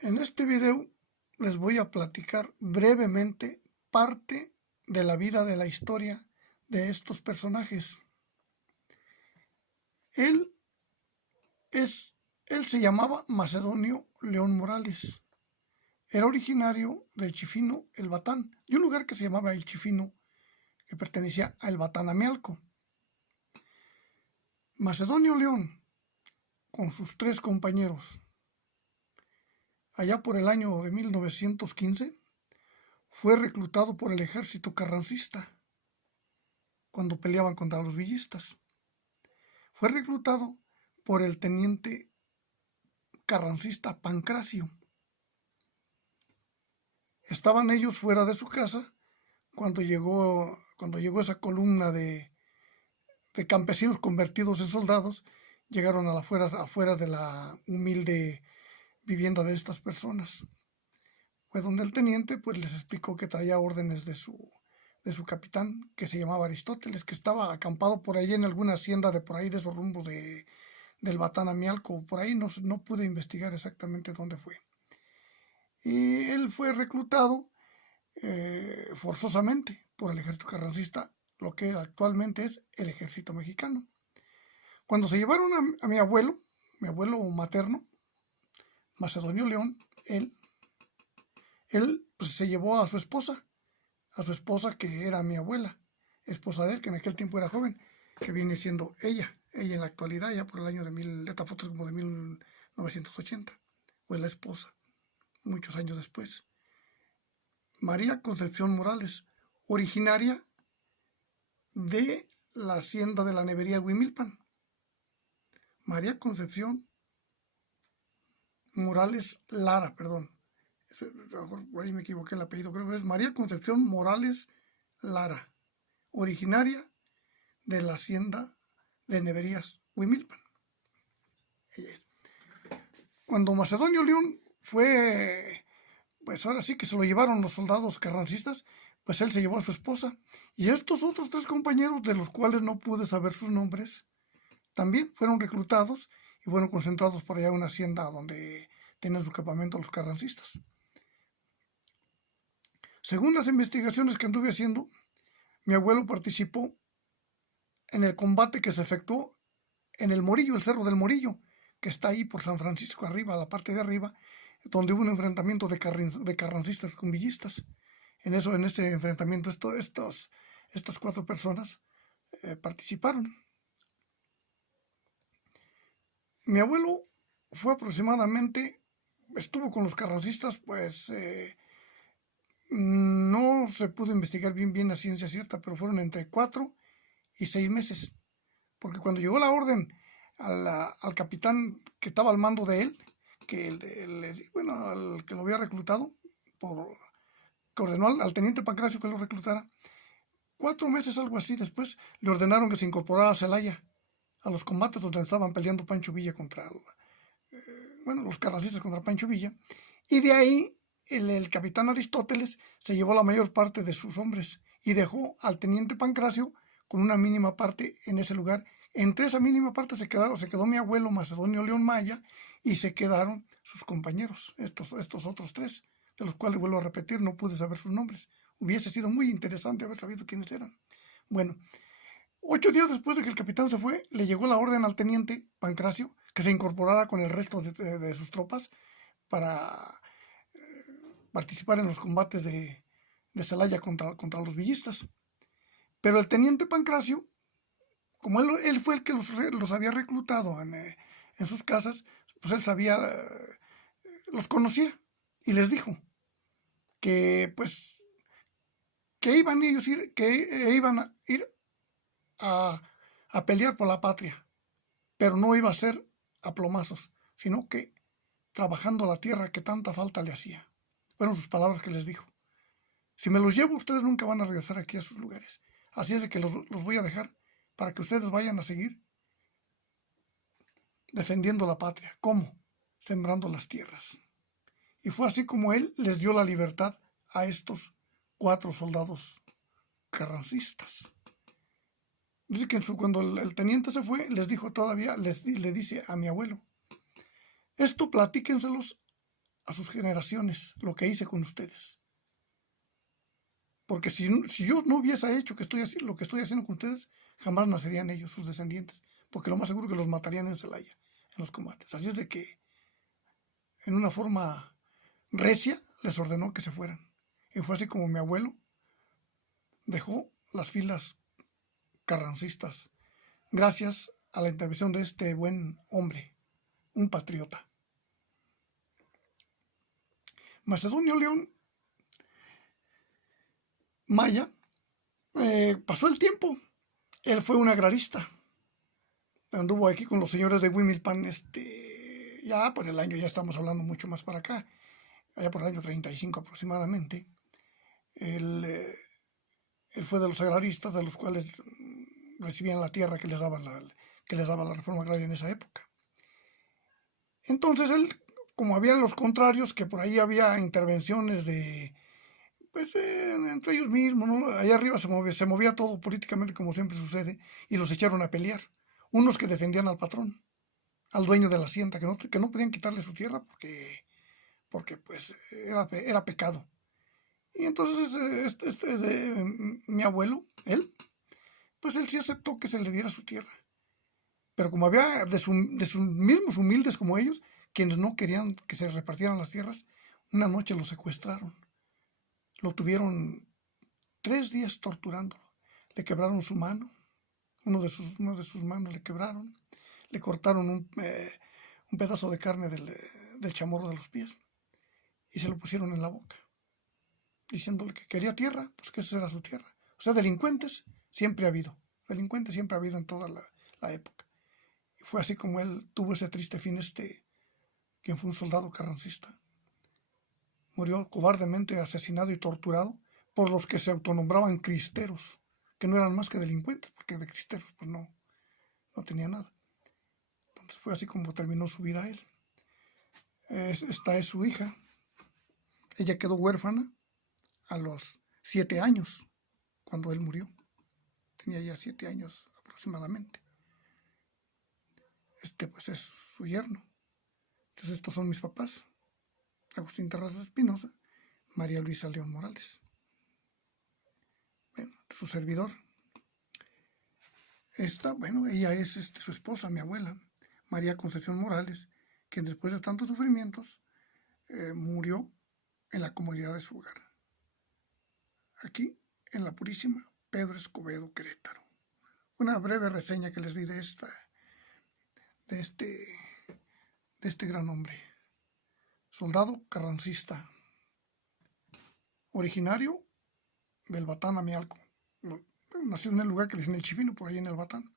En este video les voy a platicar brevemente parte de la vida de la historia de estos personajes. Él, él se llamaba Macedonio León Morales. Era originario del Chifino El Batán, de un lugar que se llamaba El Chifino, que pertenecía a El Batán Amialco. Macedonio León, con sus 3 compañeros, allá por el año de 1915, fue reclutado por el ejército carrancista cuando peleaban contra los villistas. Fue reclutado por el teniente carrancista Pancracio. Estaban ellos fuera de su casa cuando llegó esa columna de campesinos convertidos en soldados. Llegaron a afuera de la humilde vivienda de estas personas. Fue donde el teniente pues les explicó que traía órdenes de su capitán, que se llamaba Aristóteles, que estaba acampado por ahí en alguna hacienda de por ahí de esos rumbos del Batán Amialco. Por ahí no pude investigar exactamente dónde fue. Y él fue reclutado forzosamente por el ejército carrancista, lo que actualmente es el ejército mexicano. Cuando se llevaron a mi abuelo materno, Macedonio León, él pues, se llevó a su esposa que era mi abuela, esposa de él, que en aquel tiempo era joven, que viene siendo ella en la actualidad, ya por el año esta foto es como de 1980, fue la esposa, muchos años después. María Concepción Morales, originaria de la hacienda de la nevería Huimilpan. María Concepción Morales Lara, perdón. Por ahí me equivoqué el apellido, creo que es María Concepción Morales Lara, originaria de la hacienda de neverías Huimilpan. Cuando Macedonio León fue, pues ahora sí que se lo llevaron los soldados carrancistas, pues él se llevó a su esposa. Y estos otros 3 compañeros, de los cuales no pude saber sus nombres, también fueron reclutados y fueron concentrados por allá en una hacienda donde tenían su campamento los carrancistas. Según las investigaciones que anduve haciendo, mi abuelo participó en el combate que se efectuó en el Morillo, el Cerro del Morillo, que está ahí por San Francisco arriba, a la parte de arriba, donde hubo un enfrentamiento de carrancistas con villistas. En este enfrentamiento estas 4 personas participaron. Mi abuelo estuvo con los carrancistas, pues no se pudo investigar bien a ciencia cierta, pero fueron entre 4 y 6 meses. Porque cuando llegó la orden al capitán que estaba al mando de él, al que lo había reclutado, que ordenó al teniente Pancracio que lo reclutara, 4 meses, algo así, después le ordenaron que se incorporara a Celaya, a los combates donde estaban peleando Pancho Villa los carrancistas contra Pancho Villa, y de ahí el capitán Aristóteles se llevó la mayor parte de sus hombres y dejó al teniente Pancracio con una mínima parte en ese lugar. Entre esa mínima parte se quedó mi abuelo Macedonio León Maya y se quedaron sus compañeros, estos otros 3, de los cuales, vuelvo a repetir, no pude saber sus nombres. Hubiese sido muy interesante haber sabido quiénes eran. Bueno, 8 días después de que el capitán se fue, le llegó la orden al teniente Pancracio que se incorporara con el resto de sus tropas para participar en los combates de Celaya contra los villistas. Pero el teniente Pancracio, como él fue el que los había reclutado en sus casas, pues él sabía, los conocía y les dijo que pues que iban a ir a pelear por la patria, pero no iba a ser a plomazos, sino que trabajando la tierra que tanta falta le hacía. Fueron sus palabras que les dijo. Si me los llevo, ustedes nunca van a regresar aquí a sus lugares. Así es de que los voy a dejar para que ustedes vayan a seguir defendiendo la patria. ¿Cómo? Sembrando las tierras. Y fue así como él les dio la libertad a estos 4 soldados carrancistas. Dice que cuando el teniente se fue, les dijo todavía, le dice a mi abuelo, esto platíquenselos a sus generaciones lo que hice con ustedes. Porque si yo no hubiese hecho lo que estoy haciendo con ustedes, jamás nacerían ellos, sus descendientes. Porque lo más seguro es que los matarían en Celaya, en los combates. Así es de que, en una forma recia, les ordenó que se fueran. Y fue así como mi abuelo dejó las filas carrancistas, gracias a la intervención de este buen hombre, un patriota. Macedonio León Maya, pasó el tiempo. Él fue un agrarista. Anduvo aquí con los señores de Huimilpan, ya por el año, ya estamos hablando mucho más para acá, allá por el año 35 aproximadamente. Él fue de los agraristas, de los cuales recibían la tierra que les daba la reforma agraria en esa época. Entonces él, como había los contrarios, que por ahí había intervenciones entre ellos mismos, ¿no? Allá arriba se movía todo políticamente, como siempre sucede, y los echaron a pelear. Unos que defendían al patrón, al dueño de la hacienda, que no podían quitarle su tierra porque pues era pecado. Y entonces mi abuelo, pues él sí aceptó que se le diera su tierra. Pero como había de sus mismos humildes como ellos, quienes no querían que se repartieran las tierras, una noche lo secuestraron. Lo tuvieron 3 días torturándolo. Le quebraron su mano, uno de sus manos le quebraron, le cortaron un pedazo de carne del chamorro de los pies y se lo pusieron en la boca, diciéndole que quería tierra, pues que esa era su tierra. O sea, delincuentes siempre ha habido en toda la época. Y fue así como él tuvo ese triste fin, quien fue un soldado carrancista. Murió cobardemente asesinado y torturado por los que se autonombraban cristeros, que no eran más que delincuentes, porque de cristeros pues no tenía nada. Entonces fue así como terminó su vida él. Esta es su hija. Ella quedó huérfana a los 7 años, cuando él murió. Tenía ya 7 años aproximadamente. Pues es su yerno. Entonces estos son mis papás: Agustín Terrazas Espinosa, María Luisa León Morales. Bueno, su servidor. Ella es su esposa, mi abuela, María Concepción Morales, quien después de tantos sufrimientos murió en la comodidad de su hogar, aquí en la Purísima Pedro Escobedo, Querétaro. Una breve reseña que les di de este gran hombre, soldado carrancista, originario del Batán Amialco. Nació en el lugar que le dicen el Chivino, por ahí en el Batán.